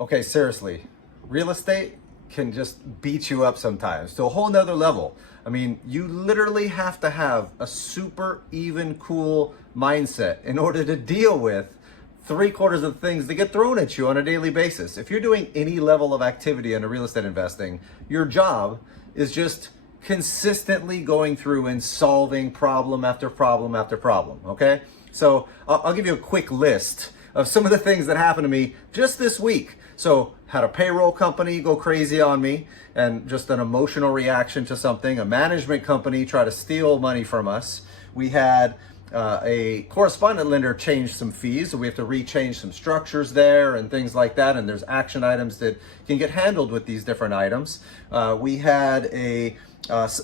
Okay, seriously, real estate can just beat you up sometimes to a whole nother level. I mean, you literally have to have a super even cool mindset in order to deal with three-quarters of the things that get thrown at you on a daily basis. If you're doing any level of activity in real estate investing, your job is just consistently going through and solving problem after problem after problem, okay? So I'll give you a quick list of some of the things that happened to me just this week. So had a payroll company go crazy on me and just an emotional reaction to something. A management company try to steal money from us. We had a correspondent lender change some fees, so we have to rechange some structures there and things like that. And there's action items that can get handled with these different items. We had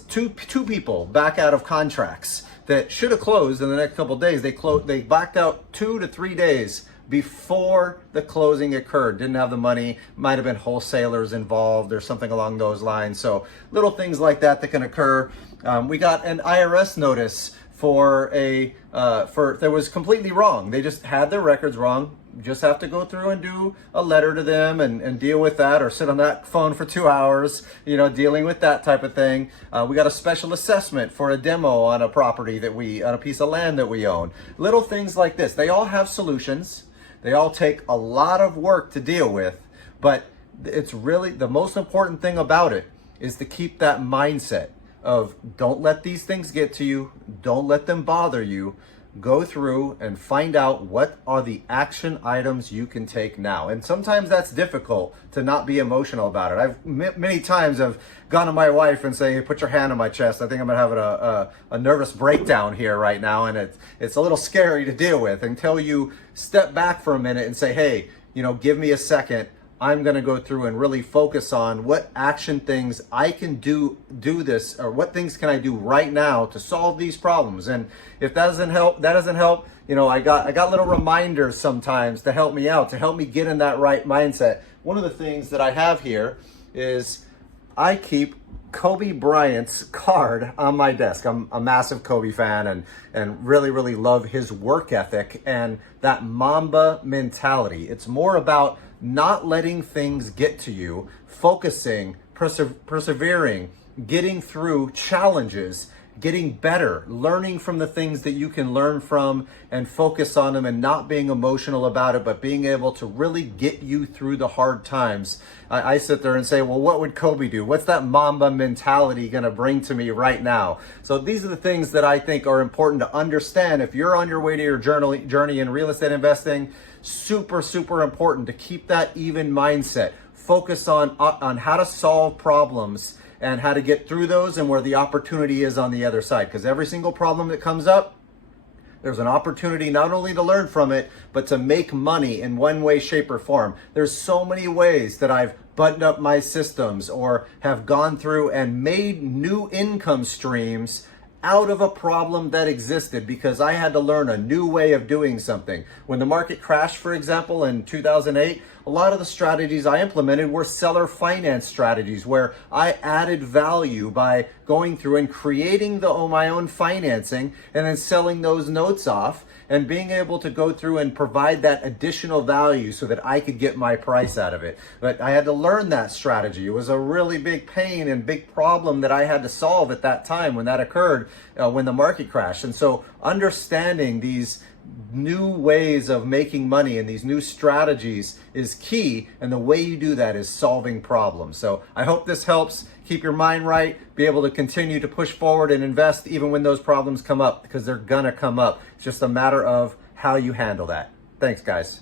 two people back out of contracts that should have closed in the next couple of days. They backed out 2 to 3 days before the closing occurred. Didn't have the money, might have been wholesalers involved or something along those lines. So little things like that can occur. We got an IRS notice that was completely wrong. They just had their records wrong. You just have to go through and do a letter to them and deal with that, or sit on that phone for 2 hours, dealing with that type of thing. We got a special assessment for a demo on a property on a piece of land that we own. Little things like this. They all have solutions. They all take a lot of work to deal with, but it's really the most important thing about it is to keep that mindset of don't let these things get to you. Don't let them bother you. Go through and find out what are the action items you can take now. And sometimes that's difficult to not be emotional about it. I've many times I've gone to my wife and say, hey, put your hand on my chest. I think I'm gonna have a nervous breakdown here right now. And it's a little scary to deal with until you step back for a minute and say, hey, give me a second. I'm going to go through and really focus on what action things I can do this, or what things can I do right now to solve these problems. And if that doesn't help, I got little reminders sometimes to help me out, to help me get in that right mindset. One of the things that I have here is I keep Kobe Bryant's card on my desk. I'm a massive Kobe fan and really, really love his work ethic and that Mamba mentality. It's more about not letting things get to you, focusing, persevering, getting through challenges, getting better, learning from the things that you can learn from and focus on them, and not being emotional about it, but being able to really get you through the hard times. I sit there and say, well, what would Kobe do? What's that Mamba mentality going to bring to me right now? So these are the things that I think are important to understand if you're on your way to your journey in real estate investing. Super, super important to keep that even mindset. Focus on how to solve problems and how to get through those, and where the opportunity is on the other side. Because every single problem that comes up, there's an opportunity not only to learn from it, but to make money in one way, shape, or form. There's so many ways that I've buttoned up my systems or have gone through and made new income streams out of a problem that existed because I had to learn a new way of doing something. When the market crashed, for example, in 2008, a lot of the strategies I implemented were seller finance strategies, where I added value by going through and creating my own financing and then selling those notes off and being able to go through and provide that additional value so that I could get my price out of it. But I had to learn that strategy. It was a really big pain and big problem that I had to solve at that time when that occurred, when the market crashed. And so understanding these new ways of making money and these new strategies is key, and the way you do that is solving problems. So I hope this helps. Keep your mind right, be able to continue to push forward and invest even when those problems come up, because they're gonna come up. It's just a matter of how you handle that. Thanks, guys.